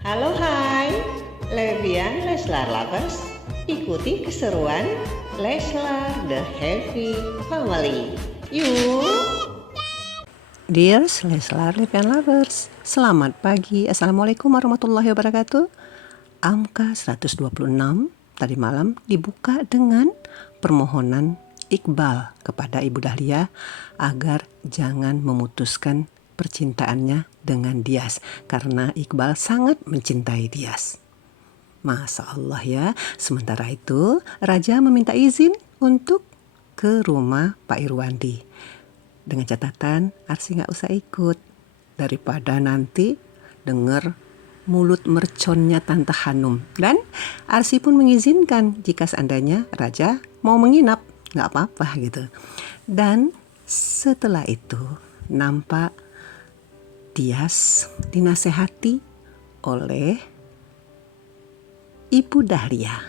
Halo hai, Levian Leslar Lovers, ikuti keseruan Leslar The Happy Family. Yuk! Dear Leslar Levian Lovers, selamat pagi. Assalamualaikum warahmatullahi wabarakatuh. Amka 126 tadi malam dibuka dengan permohonan Iqbal kepada Ibu Dahlia agar jangan memutuskan percintaannya dengan Dias karena Iqbal sangat mencintai Dias. Masya Allah ya. Sementara itu Raja meminta izin untuk ke rumah Pak Irwandi dengan catatan Arsi nggak usah ikut daripada nanti dengar mulut merconnya Tante Hanum. Dan Arsi pun mengizinkan jika seandainya Raja mau menginap, nggak apa-apa gitu. Dan setelah itu nampak Dias dinasehati oleh Ibu Dahlia.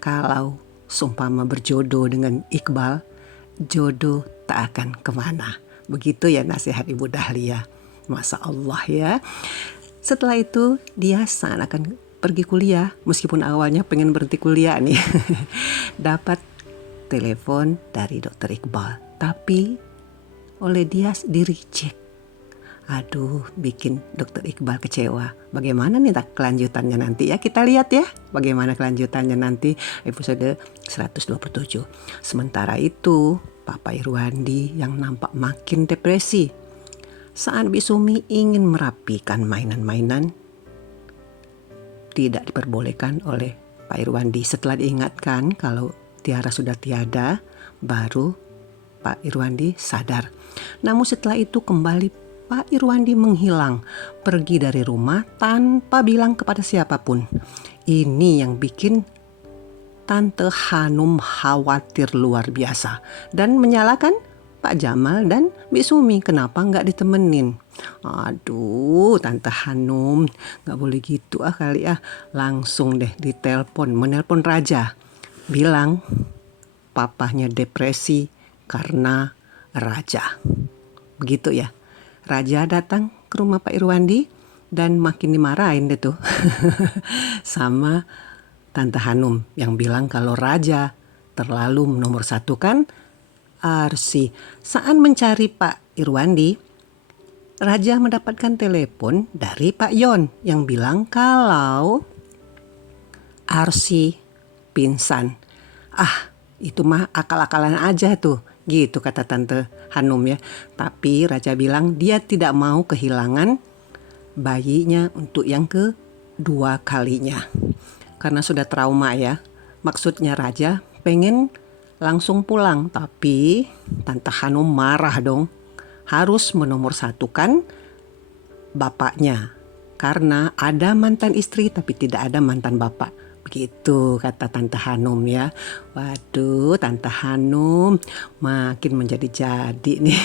Kalau seumpama berjodoh dengan Iqbal, jodoh tak akan kemana. Begitu ya nasihat Ibu Dahlia. Masya Allah ya. Setelah itu dia saat akan pergi kuliah, meskipun awalnya pengen berhenti kuliah nih. Dapat telepon dari Dokter Iqbal, tapi oleh dia di-reject. Aduh, bikin Dokter Iqbal kecewa. Bagaimana nih kelanjutannya nanti ya? Kita lihat ya bagaimana kelanjutannya nanti episode 127. Sementara itu, Papa Irwandi yang nampak makin depresi. Saat Bisumi ingin merapikan mainan-mainan, tidak diperbolehkan oleh Pak Irwandi. Setelah diingatkan kalau Tiara sudah tiada, baru Pak Irwandi sadar. Namun setelah itu kembali Pak Irwandi menghilang, pergi dari rumah tanpa bilang kepada siapapun. Ini yang bikin Tante Hanum khawatir luar biasa dan menyalahkan Pak Jamal dan Bisumi kenapa nggak ditemenin. Aduh, Tante Hanum nggak boleh gitu kali langsung deh menelpon Raja, bilang papahnya depresi karena Raja. Begitu ya. Raja datang ke rumah Pak Irwandi dan makin dimarahin deh tuh sama Tante Hanum yang bilang kalau Raja terlalu menomorsatukan Arsi. Saat mencari Pak Irwandi, Raja mendapatkan telepon dari Pak Yon yang bilang kalau Arsi pingsan. Itu mah akal-akalan aja tuh. Gitu kata Tante Hanum ya. Tapi Raja bilang dia tidak mau kehilangan bayinya untuk yang kedua kalinya. Karena sudah trauma ya. Maksudnya Raja pengen langsung pulang. Tapi Tante Hanum marah dong. Harus menomorsatukan bapaknya. Karena ada mantan istri tapi tidak ada mantan bapak. Begitu kata Tante Hanum ya. Waduh, Tante Hanum makin menjadi-jadi nih.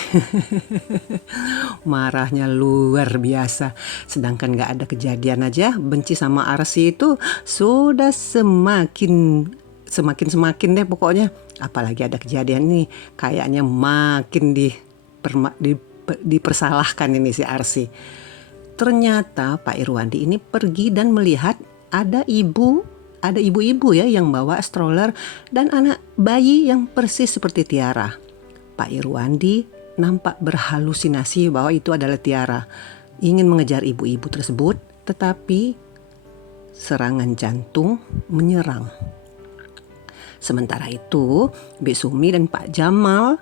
Marahnya luar biasa. Sedangkan gak ada kejadian aja, benci sama Arsi itu sudah semakin deh pokoknya. Apalagi ada kejadian nih, kayaknya makin dipersalahkan ini si Arsi. Ternyata Pak Irwandi ini pergi dan melihat ada ibu-ibu ya yang bawa stroller dan anak bayi yang persis seperti Tiara. Pak Irwandi nampak berhalusinasi bahwa itu adalah Tiara. Ingin mengejar ibu-ibu tersebut, tetapi serangan jantung menyerang. Sementara itu, Bisumi dan Pak Jamal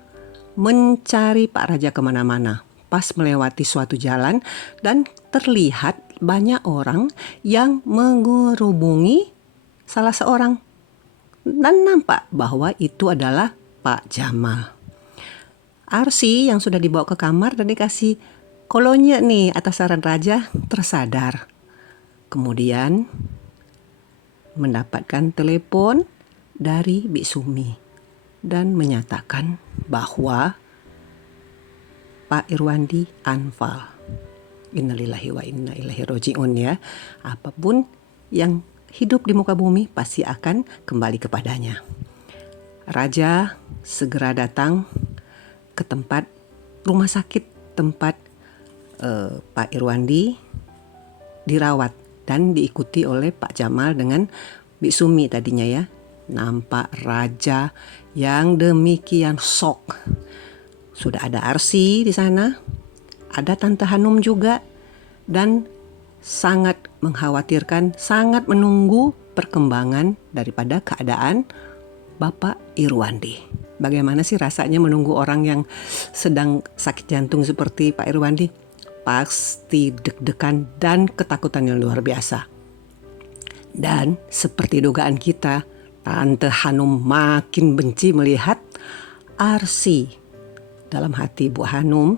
mencari Pak Raja kemana-mana. Pas melewati suatu jalan dan terlihat banyak orang yang mengerubungi salah seorang dan nampak bahwa itu adalah Pak Jamal. Arsi yang sudah dibawa ke kamar dan dikasih kolonya nih atas saran Raja tersadar. Kemudian mendapatkan telepon dari Bisumi dan menyatakan bahwa Pak Irwandi anfal. Innalillahi wa inna ilaihi roji'un ya. Apapun yang hidup di muka bumi pasti akan kembali kepadanya. Raja segera datang ke tempat rumah sakit tempat Pak Irwandi dirawat dan diikuti oleh Pak Jamal dengan Bik Sumi tadinya ya. Nampak raja yang demikian sok. Sudah ada Arsi di sana, ada Tante Hanum juga, dan sangat mengkhawatirkan, sangat menunggu perkembangan daripada keadaan Bapak Irwandi. Bagaimana sih rasanya menunggu orang yang sedang sakit jantung seperti Pak Irwandi? Pasti deg-degan dan ketakutan yang luar biasa. Dan seperti dugaan kita, Tante Hanum makin benci melihat Arsi. Dalam hati Bu Hanum,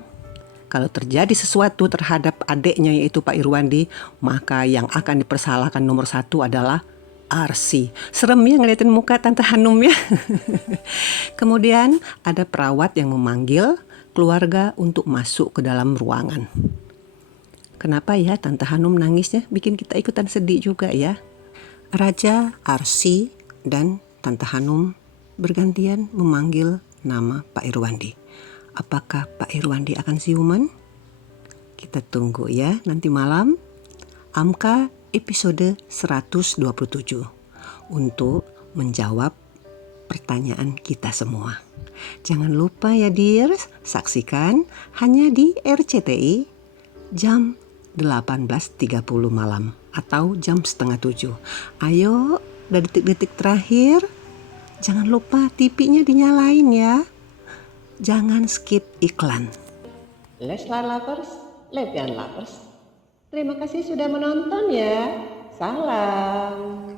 kalau terjadi sesuatu terhadap adiknya yaitu Pak Irwandi, maka yang akan dipersalahkan nomor 1 adalah Arsi. Serem ya ngeliatin muka Tante Hanum ya. Kemudian ada perawat yang memanggil keluarga untuk masuk ke dalam ruangan. Kenapa ya Tante Hanum nangisnya? Bikin kita ikutan sedih juga ya. Raja, Arsi, dan Tante Hanum bergantian memanggil nama Pak Irwandi. Apakah Pak Irwandi akan siuman? Kita tunggu ya nanti malam. Amka episode 127 untuk menjawab pertanyaan kita semua. Jangan lupa ya dear, saksikan hanya di RCTI jam 18.30 malam atau jam 6:30. Ayo, udah detik-detik terakhir. Jangan lupa TV-nya dinyalain ya. Jangan skip iklan. Leslar Lovers, Levian Lovers, terima kasih sudah menonton ya. Salam.